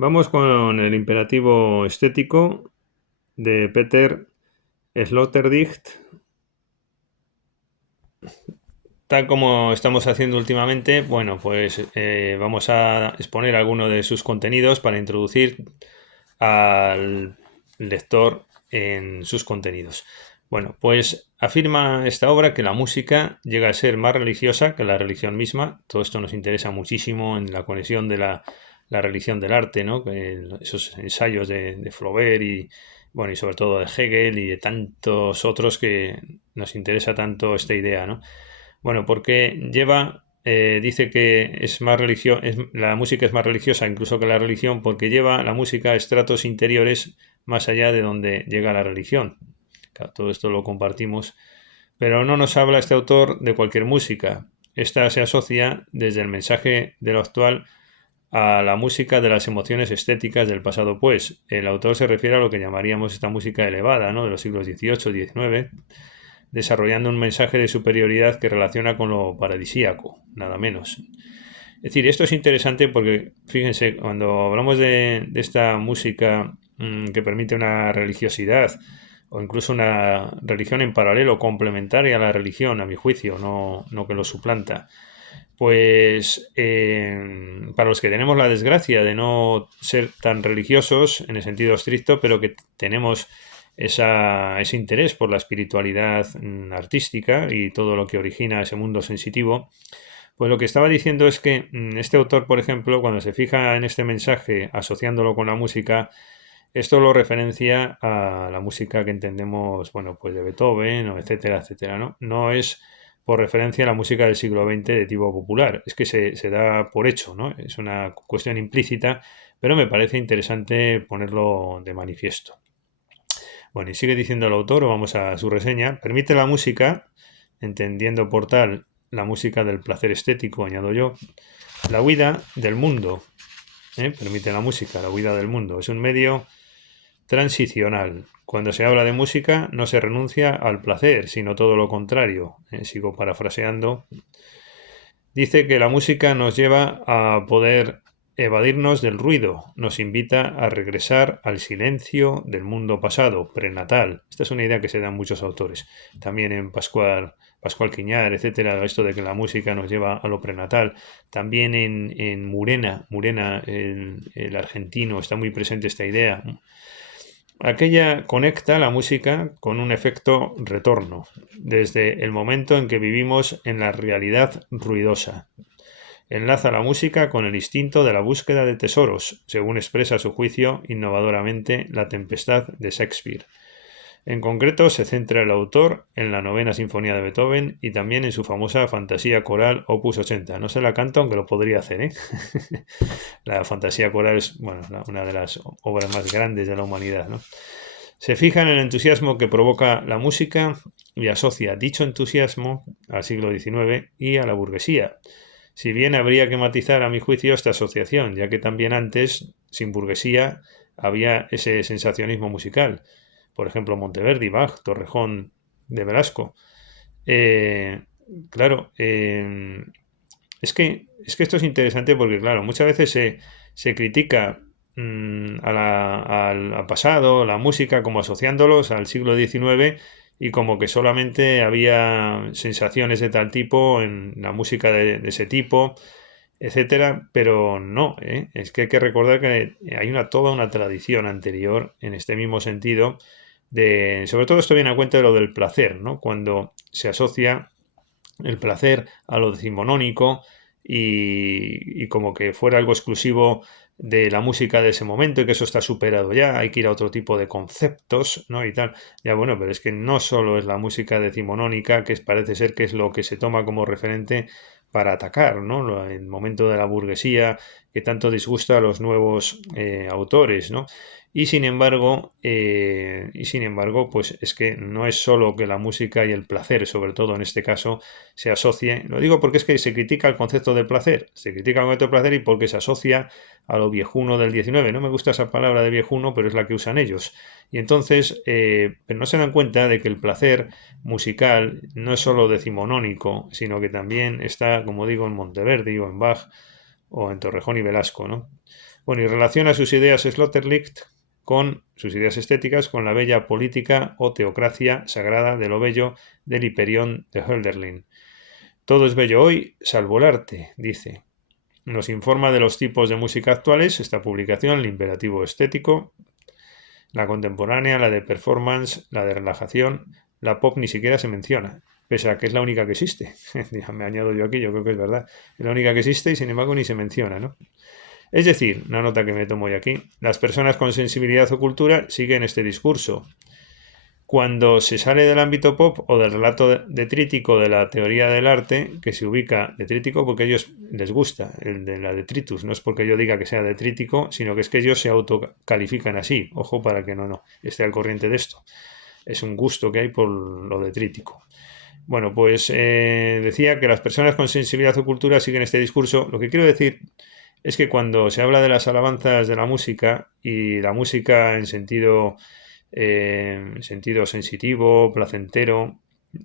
Vamos con el imperativo estético de Peter Sloterdijk, tal como estamos haciendo últimamente. Bueno, pues vamos a exponer algunos de sus contenidos para introducir al lector en sus contenidos. Bueno, pues afirma esta obra que la música llega a ser más religiosa que la religión misma. Todo esto nos interesa muchísimo en la conexión de la religión del arte, ¿no? Esos ensayos de Flaubert y, bueno, y sobre todo de Hegel y de tantos otros que nos interesa tanto esta idea, ¿no? Bueno, porque dice que es más la música es más religiosa incluso que la religión porque lleva la música a estratos interiores más allá de donde llega la religión. Claro, todo esto lo compartimos, pero no nos habla este autor de cualquier música. Esta se asocia desde el mensaje de lo actual a la música de las emociones estéticas del pasado, pues el autor se refiere a lo que llamaríamos esta música elevada, ¿no? De los siglos XVIII, XIX, desarrollando un mensaje de superioridad que relaciona con lo paradisíaco, nada menos. Es decir, esto es interesante porque, fíjense, cuando hablamos de esta música que permite una religiosidad o incluso una religión en paralelo, complementaria a la religión, a mi juicio, no que lo suplanta, pues para los que tenemos la desgracia de no ser tan religiosos en el sentido estricto, pero que tenemos ese interés por la espiritualidad artística y todo lo que origina ese mundo sensitivo, pues lo que estaba diciendo es que este autor, por ejemplo, cuando se fija en este mensaje asociándolo con la música, esto lo referencia a la música que entendemos, bueno, pues de Beethoven, o etcétera, etcétera, ¿no? No es por referencia a la música del siglo XX de tipo popular, es que se da por hecho, ¿no? Es una cuestión implícita, pero me parece interesante ponerlo de manifiesto. Bueno, y sigue diciendo el autor, o vamos a su reseña, permite la música, entendiendo por tal la música del placer estético, añado yo, la huida del mundo, permite la música, la huida del mundo. Es un medio transicional. Cuando se habla de música no se renuncia al placer, sino todo lo contrario. Sigo parafraseando. Dice que la música nos lleva a poder evadirnos del ruido, nos invita a regresar al silencio del mundo pasado, prenatal. Esta es una idea que se dan muchos autores, también en Pascual Quiñar, etcétera, esto de que la música nos lleva a lo prenatal. También en Murena, el argentino, está muy presente esta idea. Aquella conecta la música con un efecto retorno, desde el momento en que vivimos en la realidad ruidosa. Enlaza la música con el instinto de la búsqueda de tesoros, según expresa a su juicio innovadoramente La Tempestad de Shakespeare. En concreto, se centra el autor en la novena sinfonía de Beethoven y también en su famosa fantasía coral Opus 80. No se la canto, aunque lo podría hacer, ¿eh? La fantasía coral es, bueno, una de las obras más grandes de la humanidad, ¿no? Se fija en el entusiasmo que provoca la música y asocia dicho entusiasmo al siglo XIX y a la burguesía. Si bien habría que matizar, a mi juicio, esta asociación, ya que también antes, sin burguesía, había ese sensacionismo musical. Por ejemplo, Monteverdi, Bach, Torrejón de Velasco. Eh, claro, es que esto es interesante porque, claro, muchas veces se critica al pasado, la música, como asociándolos al siglo XIX y como que solamente había sensaciones de tal tipo en la música de ese tipo, etcétera, pero no, ¿eh? Es que hay que recordar que hay toda una tradición anterior en este mismo sentido sobre todo esto viene a cuenta de lo del placer, ¿no? Cuando se asocia el placer a lo decimonónico y como que fuera algo exclusivo de la música de ese momento y que eso está superado ya, hay que ir a otro tipo de conceptos, ¿no? Y tal. Ya bueno, pero es que no solo es la música decimonónica, parece ser que es lo que se toma como referente para atacar, ¿no? El momento de la burguesía que tanto disgusta a los nuevos autores, ¿no? Y sin embargo, pues es que no es solo que la música y el placer, sobre todo en este caso, se asocie. Lo digo porque es que se critica el concepto de placer. Se critica el concepto de placer y porque se asocia a lo viejuno del 19. No me gusta esa palabra de viejuno, pero es la que usan ellos. Y entonces, pero no se dan cuenta de que el placer musical no es solo decimonónico, sino que también está, como digo, en Monteverdi o en Bach o en Torrejón y Velasco, ¿no? Bueno, y relaciona sus ideas Sloterdijk con sus ideas estéticas con la bella política o teocracia sagrada de lo bello del Hiperión de Hölderlin. Todo es bello hoy, salvo el arte, dice. Nos informa de los tipos de música actuales esta publicación, el imperativo estético, la contemporánea, la de performance, la de relajación, la pop ni siquiera se menciona, pese a que es la única que existe. Me añado yo aquí, yo creo que es verdad. Es la única que existe y sin embargo ni se menciona, ¿no? Es decir, una nota que me tomo yo aquí, las personas con sensibilidad o cultura siguen este discurso. Cuando se sale del ámbito pop o del relato detrítico de la teoría del arte, que se ubica detrítico porque a ellos les gusta, el de la detritus, no es porque yo diga que sea detrítico, sino que es que ellos se autocalifican así, ojo para que no esté al corriente de esto. Es un gusto que hay por lo detrítico. Bueno, pues decía que las personas con sensibilidad o cultura siguen este discurso. Lo que quiero decir es que cuando se habla de las alabanzas de la música y la música en sentido sensitivo, placentero,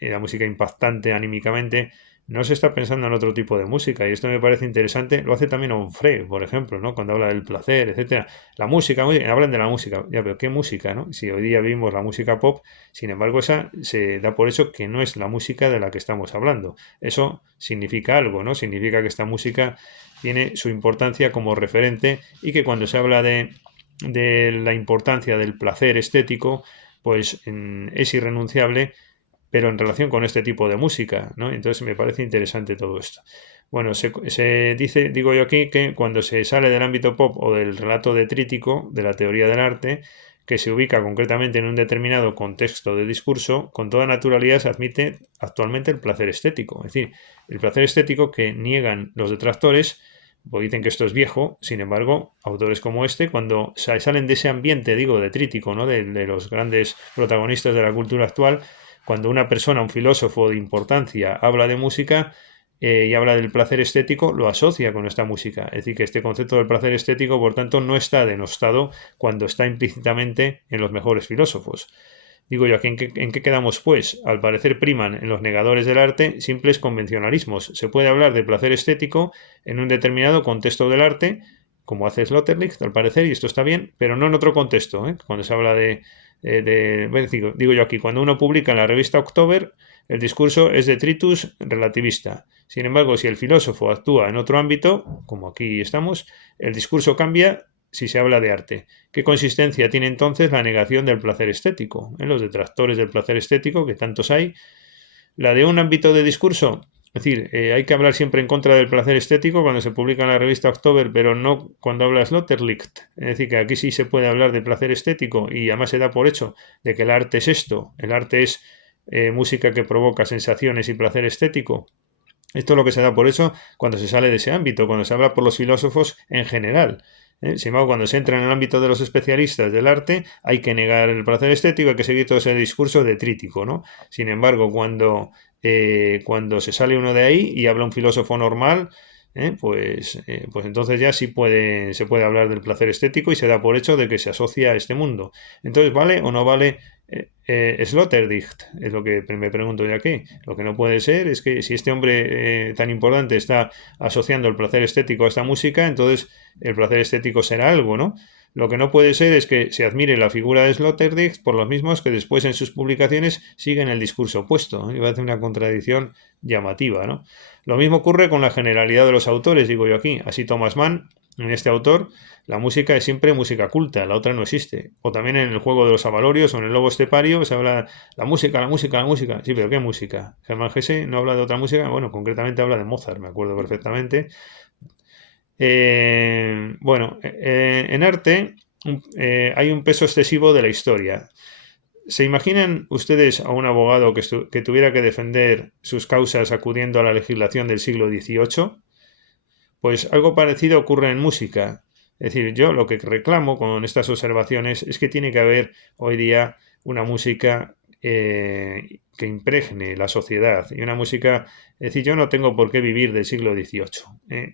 la música impactante anímicamente, no se está pensando en otro tipo de música y esto me parece interesante. Lo hace también Onfray, por ejemplo, ¿no? Cuando habla del placer, etcétera. La música, hablan de la música, ya, pero ¿qué música, no? Si hoy día vimos la música pop, sin embargo, esa se da por hecho que no es la música de la que estamos hablando. Eso significa algo, ¿no? Significa que esta música tiene su importancia como referente y que cuando se habla de la importancia del placer estético, pues es irrenunciable, pero en relación con este tipo de música, ¿no? Entonces me parece interesante todo esto. Bueno, se dice, digo yo aquí, que cuando se sale del ámbito pop o del relato detrítico de la teoría del arte, que se ubica concretamente en un determinado contexto de discurso, con toda naturalidad se admite actualmente el placer estético. Es decir, el placer estético que niegan los detractores, porque dicen que esto es viejo. Sin embargo, autores como este, cuando salen de ese ambiente, digo, detrítico, ¿no? de los grandes protagonistas de la cultura actual, cuando una persona, un filósofo de importancia, habla de música y habla del placer estético, lo asocia con esta música. Es decir, que este concepto del placer estético, por tanto, no está denostado cuando está implícitamente en los mejores filósofos. Digo yo, ¿en qué quedamos pues? Al parecer priman en los negadores del arte simples convencionalismos. Se puede hablar de placer estético en un determinado contexto del arte, como hace Sloterdijk, al parecer, y esto está bien, pero no en otro contexto. Cuando se habla bueno, digo yo aquí, cuando uno publica en la revista October, el discurso es detritus relativista. Sin embargo, si el filósofo actúa en otro ámbito, como aquí estamos, el discurso cambia si se habla de arte. ¿Qué consistencia tiene entonces la negación del placer estético? Los detractores del placer estético, que tantos hay, la de un ámbito de discurso. Es decir, hay que hablar siempre en contra del placer estético cuando se publica en la revista October, pero no cuando habla Sloterdijk. Es decir, que aquí sí se puede hablar de placer estético y además se da por hecho de que el arte es esto. El arte es música que provoca sensaciones y placer estético. Esto es lo que se da por hecho cuando se sale de ese ámbito, cuando se habla por los filósofos en general. Sin embargo, cuando se entra en el ámbito de los especialistas del arte, hay que negar el placer estético, hay que seguir todo ese discurso detrítico, ¿no? Sin embargo, cuando se sale uno de ahí y habla un filósofo normal, pues entonces ya sí se puede hablar del placer estético y se da por hecho de que se asocia a este mundo. Entonces, ¿vale o no vale Sloterdijk? Es lo que me pregunto yo aquí. Lo que no puede ser es que si este hombre tan importante está asociando el placer estético a esta música, entonces el placer estético será algo, ¿no? Lo que no puede ser es que se admire la figura de Sloterdijk por los mismos que después en sus publicaciones siguen el discurso opuesto. Iba a hacer una contradicción llamativa, ¿no? Lo mismo ocurre con la generalidad de los autores, digo yo aquí. Así Thomas Mann, en este autor, la música es siempre música culta, la otra no existe. O también en el juego de los avalorios o en el lobo estepario se habla la música, la música, la música. Sí, pero ¿qué música? Germán Gese no habla de otra música, bueno, concretamente habla de Mozart, me acuerdo perfectamente. En arte hay un peso excesivo de la historia. ¿Se imaginan ustedes a un abogado que tuviera que defender sus causas acudiendo a la legislación del siglo XVIII? Pues algo parecido ocurre en música. Es decir, yo lo que reclamo con estas observaciones es que tiene que haber hoy día una música que impregne la sociedad y una música. Es decir, yo no tengo por qué vivir del siglo XVIII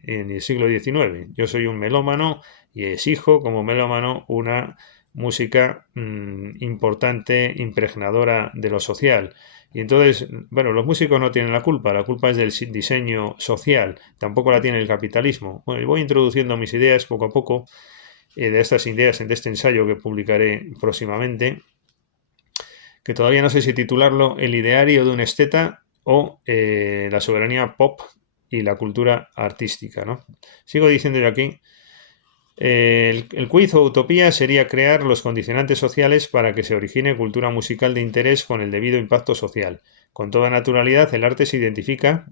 ni del siglo XIX. Yo soy un melómano y exijo como melómano una música importante, impregnadora de lo social. Y entonces, bueno, los músicos no tienen la culpa es del diseño social, tampoco la tiene el capitalismo. Bueno, y voy introduciendo mis ideas poco a poco, de estas ideas de este ensayo que publicaré próximamente, que todavía no sé si titularlo El ideario de un esteta o La soberanía pop y la cultura artística, ¿no? Sigo diciendo yo aquí, el quiz o utopía sería crear los condicionantes sociales para que se origine cultura musical de interés con el debido impacto social. Con toda naturalidad, el arte se identifica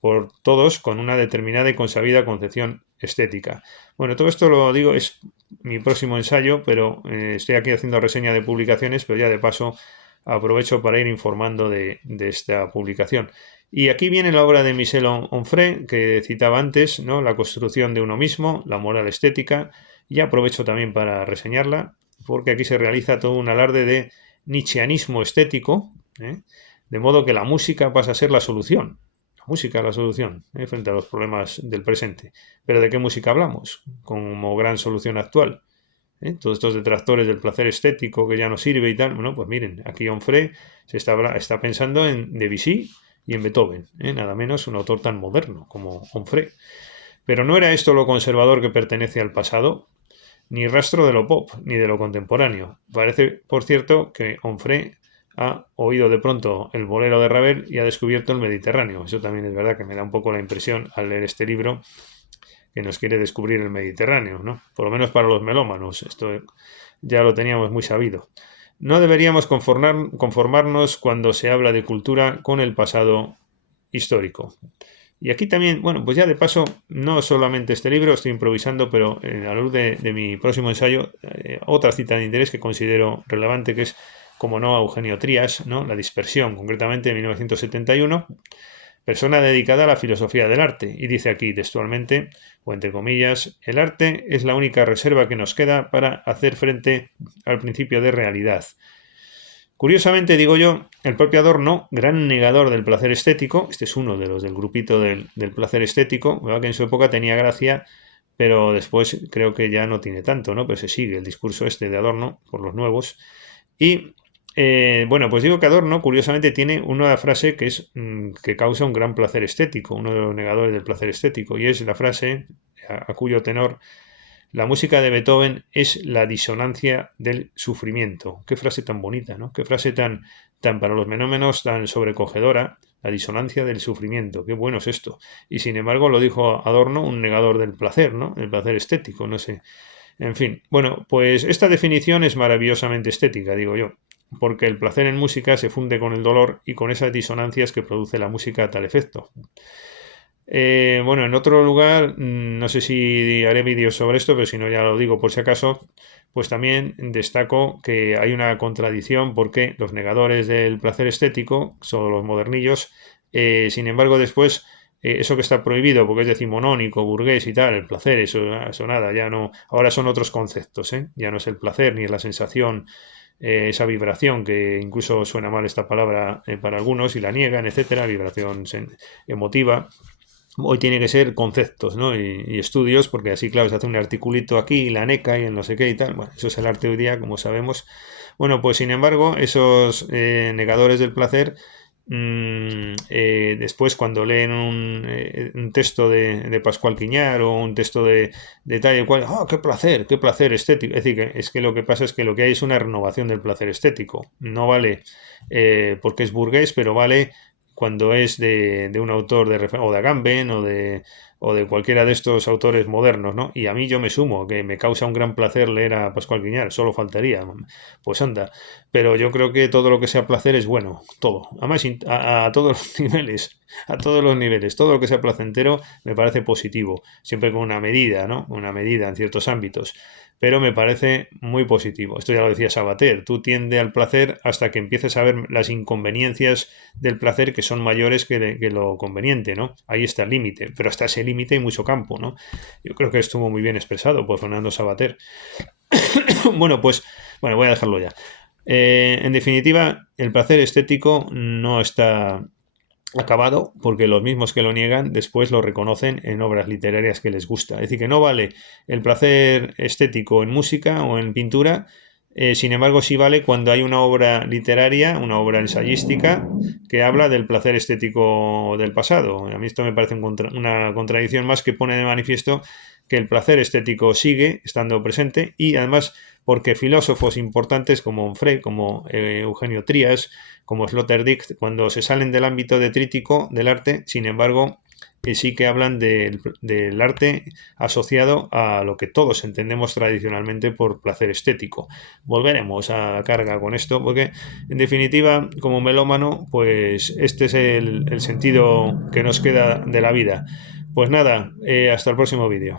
por todos con una determinada y consabida concepción estética. Bueno, todo esto lo digo, es mi próximo ensayo, pero estoy aquí haciendo reseña de publicaciones, pero ya de paso aprovecho para ir informando de esta publicación. Y aquí viene la obra de Michel Onfray, que citaba antes, ¿no? La construcción de uno mismo, la moral estética, y aprovecho también para reseñarla, porque aquí se realiza todo un alarde de nietzscheanismo estético, de modo que la música pasa a ser la solución. La música es la solución frente a los problemas del presente. Pero ¿de qué música hablamos? Como gran solución actual. Todos estos detractores del placer estético que ya no sirve y tal. Bueno, pues miren, aquí Onfray se está pensando en Debussy y en Beethoven, nada menos un autor tan moderno como Onfray. Pero no era esto lo conservador que pertenece al pasado, ni rastro de lo pop, ni de lo contemporáneo. Parece, por cierto, que Onfray ha oído de pronto el bolero de Ravel y ha descubierto el Mediterráneo. Eso también es verdad que me da un poco la impresión al leer este libro que nos quiere descubrir el Mediterráneo, ¿no? Por lo menos para los melómanos, esto ya lo teníamos muy sabido. No deberíamos conformarnos cuando se habla de cultura con el pasado histórico. Y aquí también, bueno, pues ya de paso, no solamente este libro, estoy improvisando, pero a la luz de mi próximo ensayo, otra cita de interés que considero relevante, que es, como no, a Eugenio Trías, ¿no? La dispersión, concretamente de 1971, persona dedicada a la filosofía del arte, y dice aquí textualmente, o entre comillas, el arte es la única reserva que nos queda para hacer frente al principio de realidad. Curiosamente, digo yo, el propio Adorno, gran negador del placer estético, este es uno de los del grupito del placer estético, ¿verdad? Que en su época tenía gracia, pero después creo que ya no tiene tanto, ¿no? Pero se sigue el discurso este de Adorno por los nuevos. Y bueno, pues digo que Adorno, curiosamente, tiene una frase que es que causa un gran placer estético, uno de los negadores del placer estético, y es la frase a cuyo tenor la música de Beethoven es la disonancia del sufrimiento. Qué frase tan bonita, ¿no? Qué frase tan para los menómenos tan sobrecogedora, la disonancia del sufrimiento. Qué bueno es esto. Y sin embargo lo dijo Adorno, un negador del placer, ¿no? El placer estético, no sé. En fin, bueno, pues esta definición es maravillosamente estética, digo yo, porque el placer en música se funde con el dolor y con esas disonancias que produce la música a tal efecto. Bueno, en otro lugar, no sé si haré vídeos sobre esto, pero si no ya lo digo por si acaso, pues también destaco que hay una contradicción porque los negadores del placer estético son los modernillos, sin embargo después eso que está prohibido porque es decimonónico, burgués y tal, el placer, eso nada, ya no, ahora son otros conceptos, ya no es el placer ni es la sensación, esa vibración que incluso suena mal esta palabra para algunos y la niegan, etcétera, vibración emotiva. Hoy tiene que ser conceptos, ¿no? Y estudios, porque así, claro, se hace un articulito aquí, la NECA y el no sé qué y tal. Bueno, eso es el arte hoy día, como sabemos. Bueno, pues sin embargo, esos negadores del placer, después cuando leen un texto de Pascual Quiñar o un texto de tal y cual, ¡ah, qué placer estético! Es decir, es que lo que pasa es que lo que hay es una renovación del placer estético. No vale porque es burgués, pero vale cuando es de un autor o de Agamben o de cualquiera de estos autores modernos, ¿no? Y a mí yo me sumo, que me causa un gran placer leer a Pascual Quiñar, solo faltaría, pues anda. Pero yo creo que todo lo que sea placer es bueno, todo. Además, a todos los niveles, a todos los niveles, todo lo que sea placentero me parece positivo, siempre con una medida, ¿no? Una medida en ciertos ámbitos. Pero me parece muy positivo. Esto ya lo decía Sabater, tú tiende al placer hasta que empieces a ver las inconveniencias del placer que son mayores que lo conveniente, ¿no? Ahí está el límite, pero hasta ese límite hay mucho campo, ¿no? Yo creo que estuvo muy bien expresado por Fernando Sabater. Bueno, pues, bueno, voy a dejarlo ya. En definitiva, el placer estético no está acabado porque los mismos que lo niegan después lo reconocen en obras literarias que les gusta. Es decir, que no vale el placer estético en música o en pintura Sin embargo, sí vale cuando hay una obra literaria, una obra ensayística, que habla del placer estético del pasado. A mí esto me parece una contradicción más, que pone de manifiesto que el placer estético sigue estando presente, y además porque filósofos importantes como Freud, como Eugenio Trías, como Sloterdijk, cuando se salen del ámbito de crítico del arte, sin embargo, sí que hablan del arte asociado a lo que todos entendemos tradicionalmente por placer estético. Volveremos a carga con esto, porque en definitiva, como melómano, pues este es el sentido que nos queda de la vida. Pues nada, hasta el próximo vídeo.